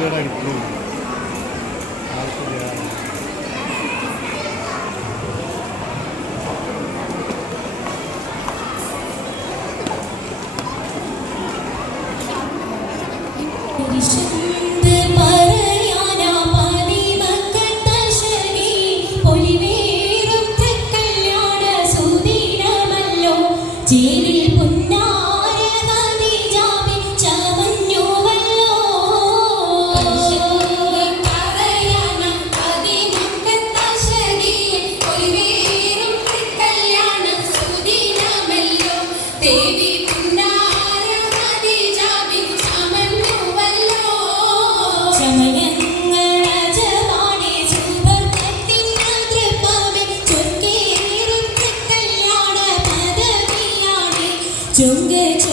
പേര് അടിക്കുന്നു ആ ശരിയാ പരിശുദ്ധ চঙ্গে ছ